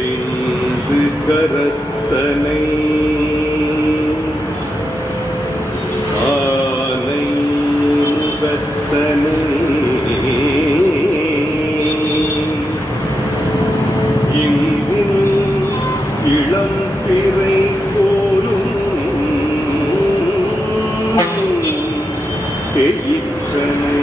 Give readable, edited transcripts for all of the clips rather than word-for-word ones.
ஐந்து கரத்தனை ஆனை முகத்தனை இங்கின் இளம் பிறை போலும் எயிற்றனை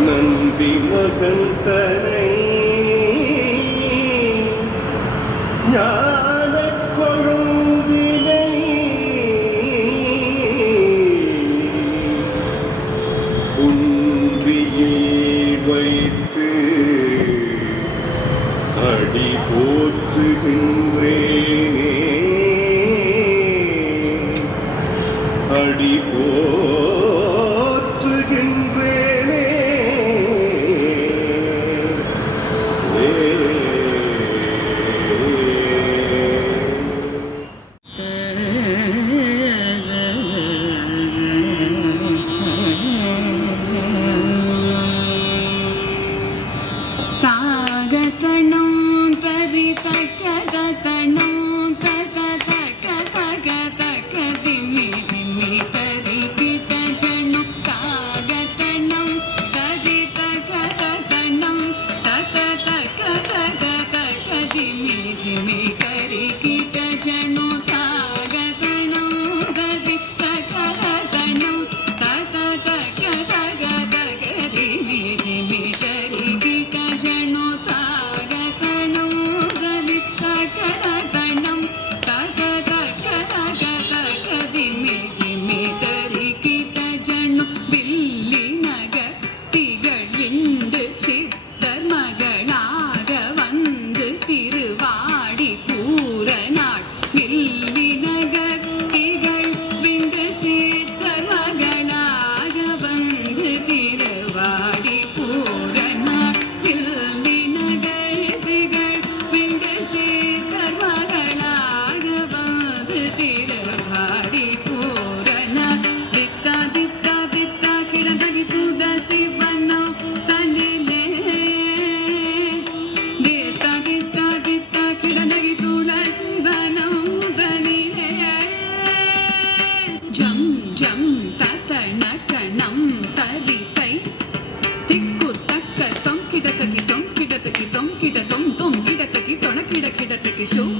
நந்தி மகந்தனை ஞான கொழுந்தினை உந்தியில் வைத்து அடி போற்றுகின்றேனே அடி போற்றுகின்றேனே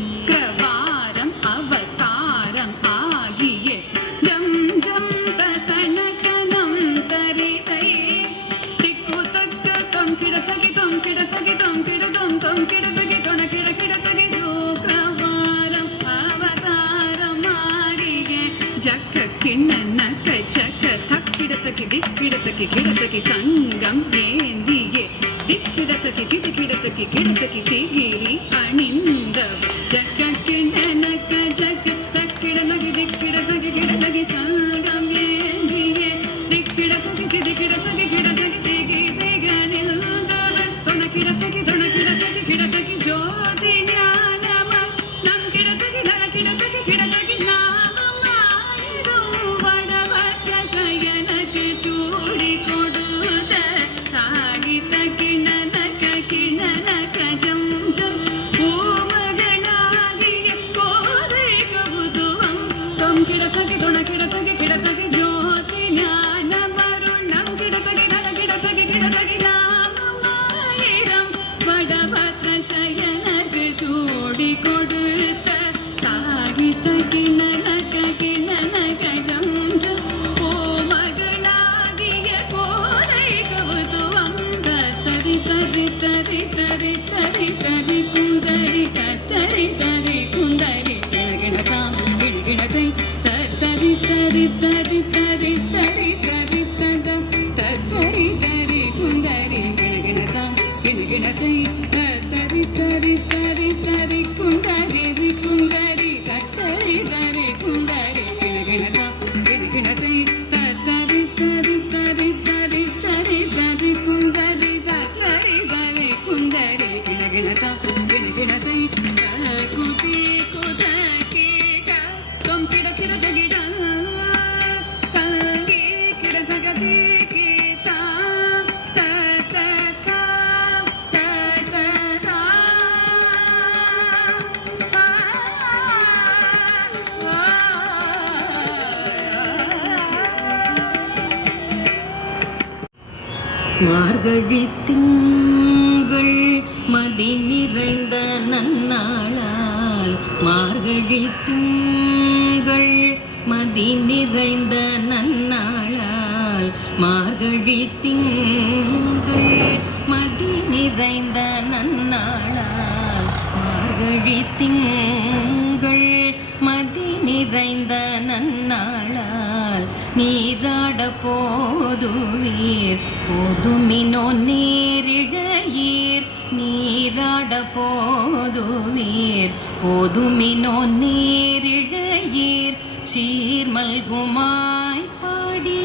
சுக்ரவாரம் அவதாரம் ஆகிய ஜம் ஜம் தசனகனம் தரிதை திக்கு தக்க தொம் கிடத்தகி தொம் கிடத்தகி தொம் கிடதொம் தொம் கிடத்தகி தொண கிட கிடத்தகி சுக்ரவாரம் அவதாரம் ஆகிய ஜக்க கிண்ணன கச்சக்க தக்கிடத்தகி திக்கிடத்தகி கிடத்தகி சங்கம் ஏந்தியே திக்கிடத்தகி கிடத்தகி கிடத்தகி திகிரி அணிந்த ஜக்க கிண்ணனக்க ஜக்க தக்கிடனகி திக்கிடத்தகி கிடத்தகி சங்கம் ஏந்தியே திக்கிடத்தகி திக்கிடத்தகி கிடத்தகி திகிரி அணிந்தவர் தொணக்கிடத்தகி தொணக்கிடத்தகி கிடத்தகி ஜோதி ஞானம நம் கிடத்தகி நல கிடத்தகி கிடத்தகி நாமமாயிரும் வடவற்ற சயனக்கு சூடி கொடுத்த சாகித கிணனக கிணனக ஜம் ஜம் பூமகளாகிய கோதை கவுதுவம் தொம் கிடத்தகி தொணக்கிடத்தகி கிடத்தகி ஜோதி ஞான வருணம் கிடத்தகி நட கிடத்தகி கிடத்தகி நாமமாயிரம் வடபத்ர சயனக்கு சூடி கொடுத்த சாகித கிணனக கிணனக ஜம் ஜம் பூமகளாகிய கோதை கவுதுவம் தரி தரி தரி தரி தரி தரி குந்தரி தரி தரி குந்தரி கிணகிணதாம் கிணகிணதை தரி தரி தரி தரி தரி தரி ததம் தரி தரி குந்தரி கிணகிணதாம் கிணகிணதை தரி தரி தரி தரி குந்தரி குந்தரி தரி தரி குந்தரி கிணகிணதாம் கிணகிணதை தரி தரி தரி தரி தரி தரி குந்தரி தரி தரி குந்தரி கிணகிணதாம் கிணகிணதை குதி குத கீட தொம் கிட கிடதகிட தங்கி கிடதகதி கீதா த த த மார்கழி திங்கள் மதி நிறைந்த நன்னாளால் மார்கழி திங்கள் மதி நிறைந்த நன்னாளால் மார்கழி திங்கள் மதி நிறைந்த நன்னாளால் மார்கழி திங்கள் மதி நிறைந்த நன்னாளால் நீராட போதுவீர் போதுமினோ நீரிழையீர் நீராட போதுவீர் போதுமினோ நீரிழையீர் சீர்மல்குமாய் பாடி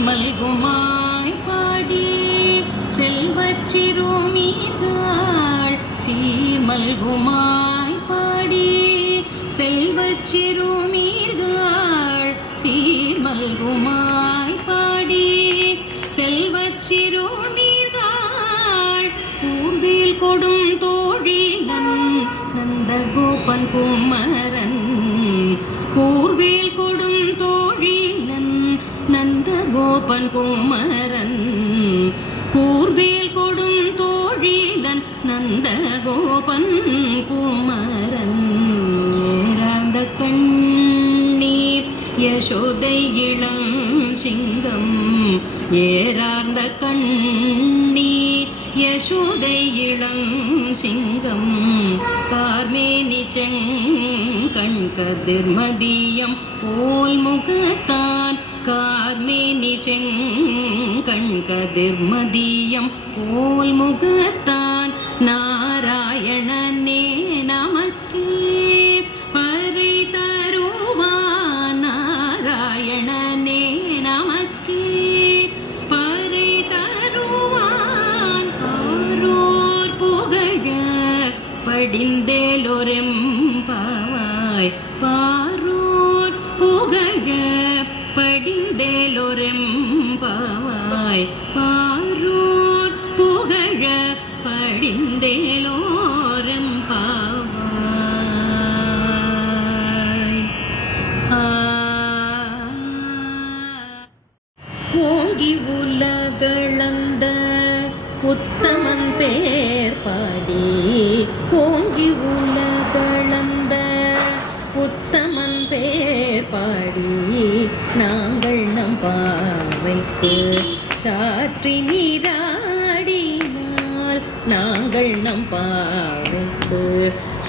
சீர்மல்குமாய் பாடி செல்வச் சிறுமீர்கள் சீர்மல்குமாய் பாடி செல்வச் சிறுமீர்கள் சீர்மல்குமாய் பாடி செல்வச் சிறுமீர்கள் கூர்வேல் கொடும் தோழிலன் நந்தகோபன் குமரன் கூர்வேல் கொடும் தோழிலன் நந்தகோபன் குமரன் கூர்வேல் கொடும் தோழிலன் நந்தகோபன் குமரன் ஏறாந்த கண்ணீர் யசோதை இளம் சிங்கம் ஏறார்ந்த கண்ணீர் யசோதை இளம் சிங்கம் பார்மேனி செங்கண் கதிர்மதியம் போல் முகத்தான் கார்மேனி செங்கண் கதிர்மதியம் போல் முகத்தான் நாராயணனே நமக்கே பறை தருவான் நாராயணனே நமக்கே பறை தருவான் பாரோர் புகழ படிந்தேலொரெம்பாவாய் பாரோர் புகழ படிந்தேலொரெம்பாவாய் பாரோர் புகழ படிந்தேலோரெம்பாவாய் ஓங்கி உலகளந்த உத்தமன் பேர் பாடி ஓங்கி உலகளந்த உத்தமன் பேர் பாடி நாங்கள் நம் பாவைக்கு சாற்றி நீராடினால் நாங்கள் நம் பாவைக்கு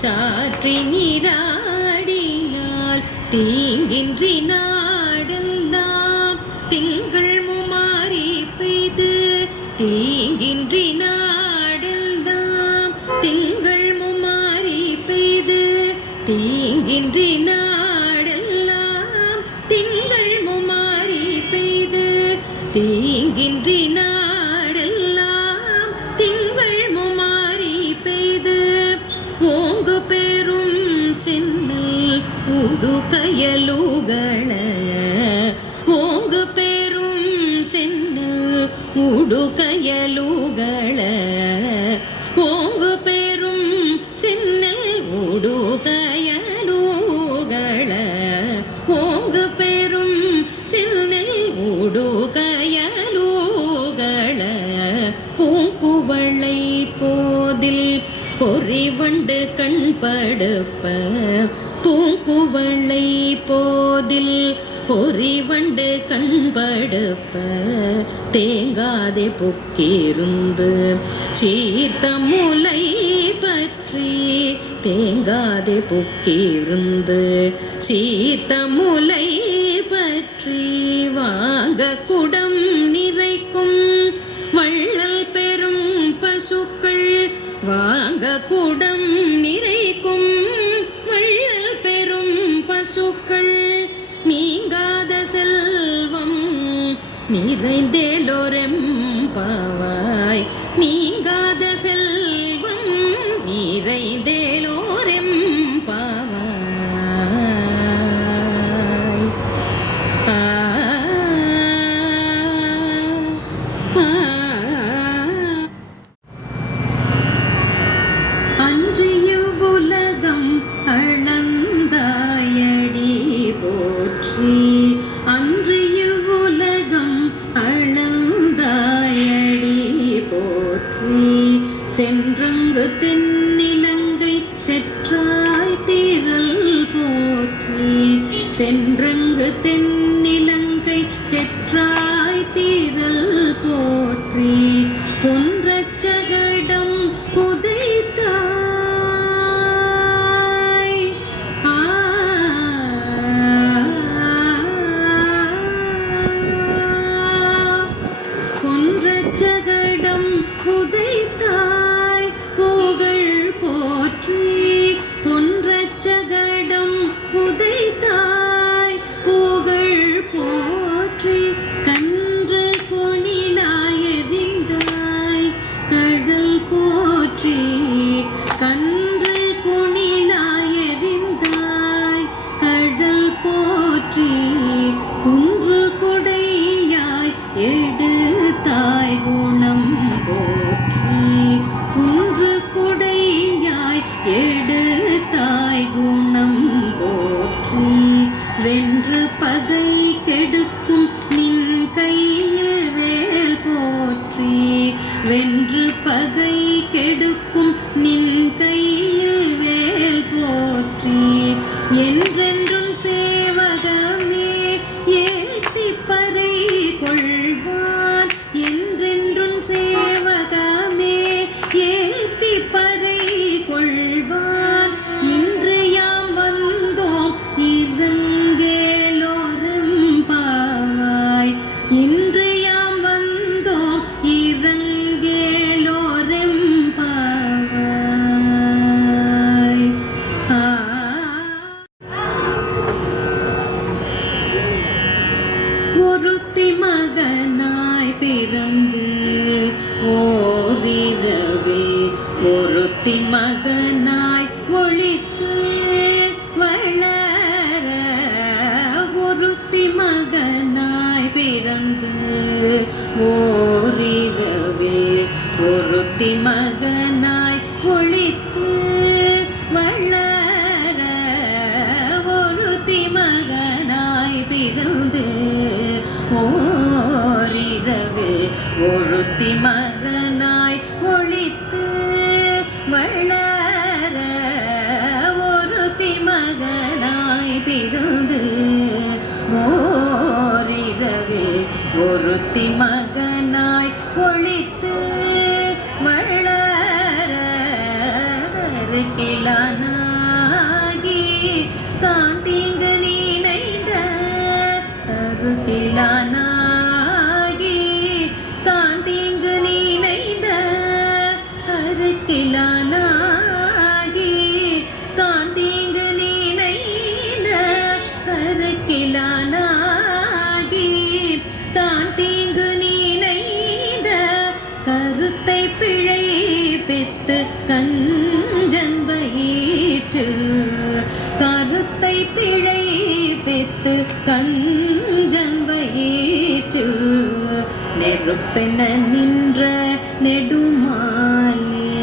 சாற்றி நீராடினால் தீங்கின்றி நாடெல்லாம் திங்கள் முமாரி பெய்து தீங்கின்றி நாடெல்லாம் திங்கள் முமாரி பெய்து தீங்கின்றி நாடெல்லாம் திங்கள் முமாரி பெய்து தீங்கின்றி நாடெல்லாம் திங்கள் முமாரி பெய்து ஓங்கு பெரும் சென்னல் உடுகயலுகள ஓங்கு பெரும் சென்னல் உடுகயலுகள ஓங்கு பெரும் சென்னல் உடுகயலுகள ஓங்கு பெரும் சென்னல் உடுகயலுகள பூங்குவளை போதில் பொறிவண்டு கண்படுப்ப பூங்குவளை போதில் பொறிவண்டு கண்படுப்ப தேங்காதே புக்கிருந்து சீர்த்த முலை பற்றி தேங்காதே புக்கிருந்து சீர்த்த முலை பற்றி வாங்க குடம் நிறைக்கும் வள்ளல் பெரும் பசுக்கள் வாங்க குடம் நிறைக்கும் வள்ளல் பெரும் பசுக்கள் நீங்காத செல்வம் நிறைந்தேலோரெம்பாவாய் நீங்காத செல்வம் நிறைந்தேலோரெம்பாவாய் அன்றியும் செற்றாய் திரள் போற்றி சென்றங்கு தென்னிலங்கை செற்றாய் திரள் போற்றி பொன்றச் சகடம் புதைத்தாய் பொன்றச் சகடம் புதைத்தாய் புகழ் போற்றி பொன்றச் சகடம் புதைத்தாய் புகழ் போற்றி கன்று கொணிலாய் எறிந்தாய் கடல் போற்றி கன்று கொணிலாய் எறிந்தாய் கடல் போற்றி குன்று கொடையாய் எடுத்தாய் குணம் போற்றி குன்று கொடையாய் எடுத்தாய் குணம் போற்றி வென்று பகை கெடுக்கும் நின் கையில் வேல் போற்றி வென்று பகை கெடுக்கும் நின் கையில் வேல் போற்றி என்றென்றும் சேவகமே ஏத்தி பறை கொள்வான் என்றென்றும் சேவகமே ஏத்தி பறை கொள்வான் இன்று யாம் வந்தோம் இறங்கேலோரெம்பாவாய் இன்று யாம் வந்தோம் இறங்கேலோரெம்பாவாய் ஒருத்தி மகனாய் பிறந்து ஓரிரவில் ஒருத்தி மகனாய் ஒளித்து வளர ஒருத்தி மகனாய் பிறந்து ஓரிரவில் ஒருத்தி மகனாய் ஒளித்து வளர ஒருத்தி மகனாய் பிறந்து ஓரிரவில் ஒருத்தி மகனாய் ஒளித்து வளர ஒருத்தி மகனாய் பிறந்து ஓரிரவில் ஒருத்தி மகனாய் ஒளித்து வளர கிளானாகி தான் தீங்கு நினைந்த தருகிலானாகி தான் தீங்கு நினைந்த தருகிலானாகி தான் தீங்கு நினைந்த தருகிலானாகி தான் தீங்கு நினைந்த கருத்தை பிழைப்பித்து கஞ்சன் வயிற்று கருத்தை பிழைப்பித்து கஞ்சன் வயிற்று நெருப்பென நின்ற நெடுமாலே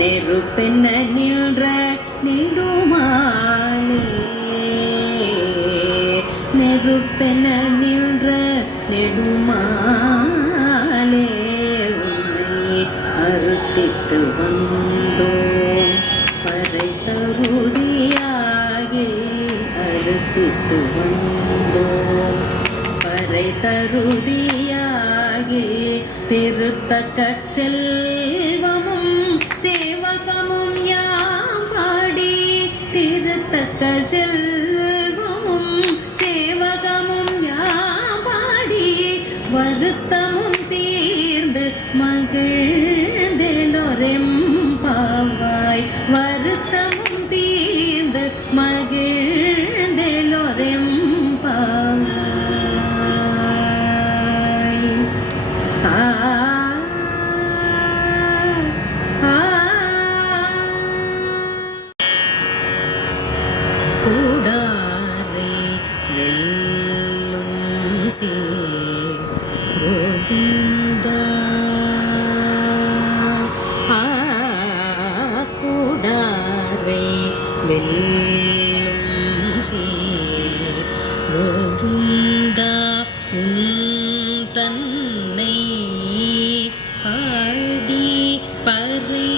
நெருப்பென நின்ற நெடுமாலே நெருப்பென நின்ற நெடுமாலே உன்னை அறுத்தித்து வந்தோம் பறை தருதியாகி அறுத்தித்து வந்தோம் பறை தருதியாகி திருத்தக்க செல்வமும் சேவகமும் யாம் பாடி திருத்தக்க செல்வமும் சேவகமும் யாம் பாடி வருத்தமும் தீர்ந்து மகிழ்ந்தெலோரெம்பாவாய் வருத்தமும் தீர்ந்து மகிழ்ந்தெலோரெம்பாவாய் கூடாரை வெல்லும் சீர் கோவிந்தா கூடாரை வெல்லும் சீர் கோவிந்தா உன் தன்னை பாடி பறை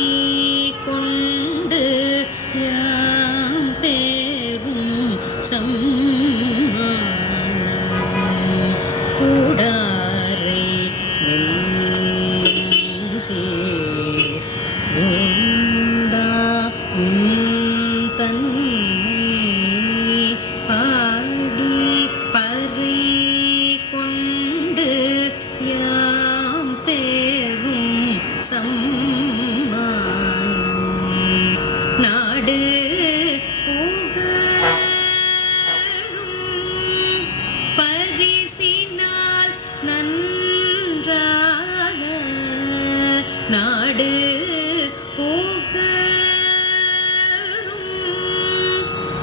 நாடு புகழும் பரிசினால் நன்றாக நாடு புகழும்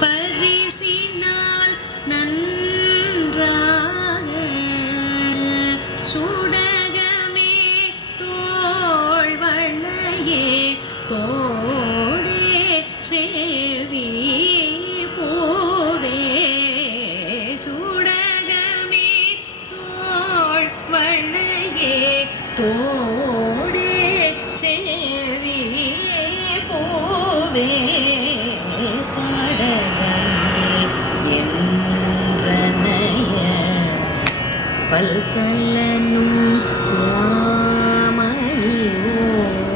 பரிசினால் நன்றாக சுடகமே தோள்வளையே தோடே சேவி பூவே சுடகமே தோள்வளையே தோடே சேவி பூவே பாடகமே என்றனைய பல்கலனும் யாமணி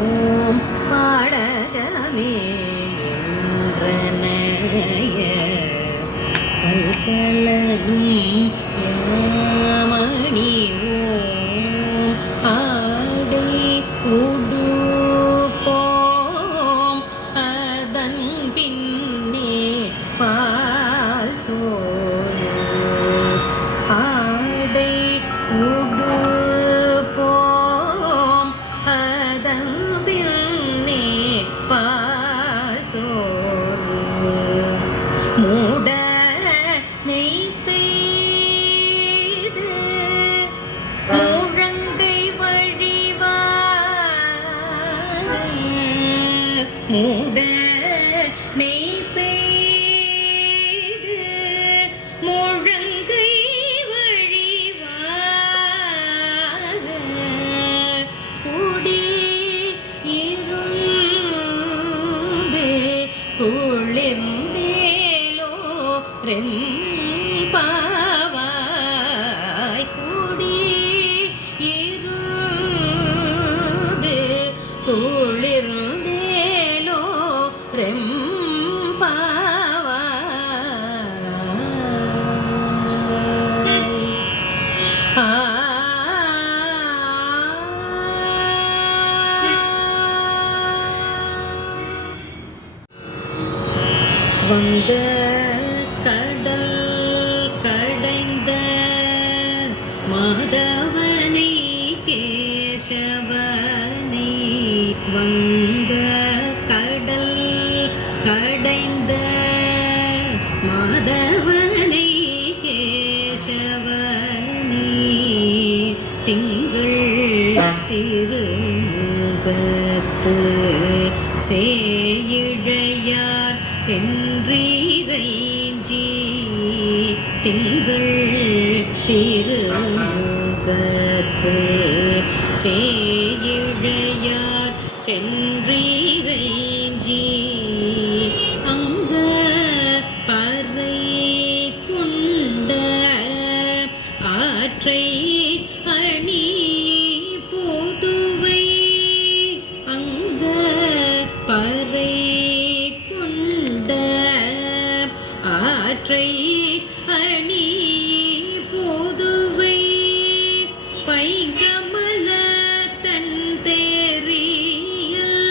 ஓம் பாடகமே என்றனைய பல்கலனும் யாமணி ஓம் ஆடை உடுப்போம் அதன் பின்னே பால் சோறு ஆடை உடுப்போம் அதன் பின்னே பால் சோறு மூட நெய் பெய்து முழங்கை வழிவார மூட நெய் பெய்து முழங்கை வழிவார குடி இருந்து குளிர்ந்தேலோ ரெம்பாவாய் குடி இருந்து குளிர்ந்தேலோ ரெம்பாவாய் வங்க கடல் கடைந்த மாதவனை கேசவனை வங்க கடல் கடைந்த மாதவனை கேசவனை திங்கள் திருமுகத்து சேயிழையார் சென்றீரைஞ்சி திங்கள் திருமுகத்து சேயிழையார் சென்றீரைஞ்சி அங்க பறை கொண்ட ஆற்றை அணி புதுவை அங்க பறை கொண்ட ஆற்றை அணி புதுவை பைங்கமல தன் தேரியல்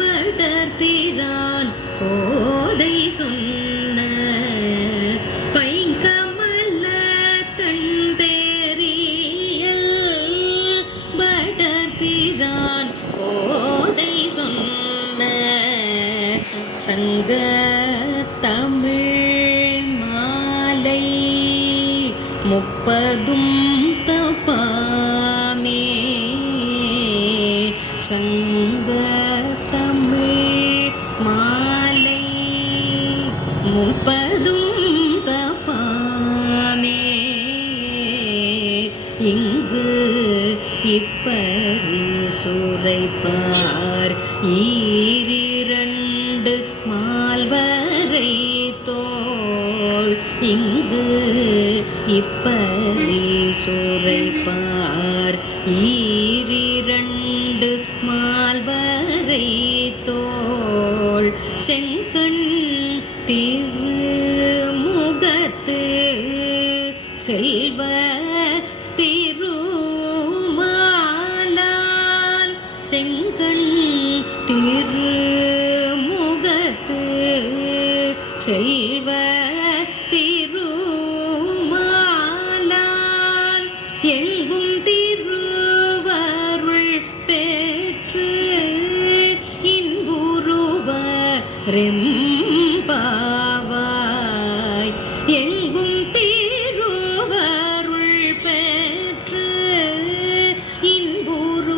படர்பிரான் கோதை சொன்ன பைங்கமல தன் தேரியல் படர்பிரான் கோதை சொன்ன சங்க தமிழ் மாலை முப்பதும் தப்பாமே சங்க தமிழ் மாலை முப்பதும் தப்பாமே இங்கு இப்பரி சுரைப்பார் ஈரிரண்டு மால்வரை தோள் இங்கு இப்பரி சுரைப்பார் ஈரிரண்டு மால்வரை தோள் செங்கண் திருமுகத்து செல்வ திருமாலால் செங்கண் திருமுகத்து செல்வ திருமாலால் எங்கும் திருவருள் பெற்று இன்புருவரெம்பாவாய் எங்கும் திருவருள் பெற்று இன்புருவரெம்பாவாய்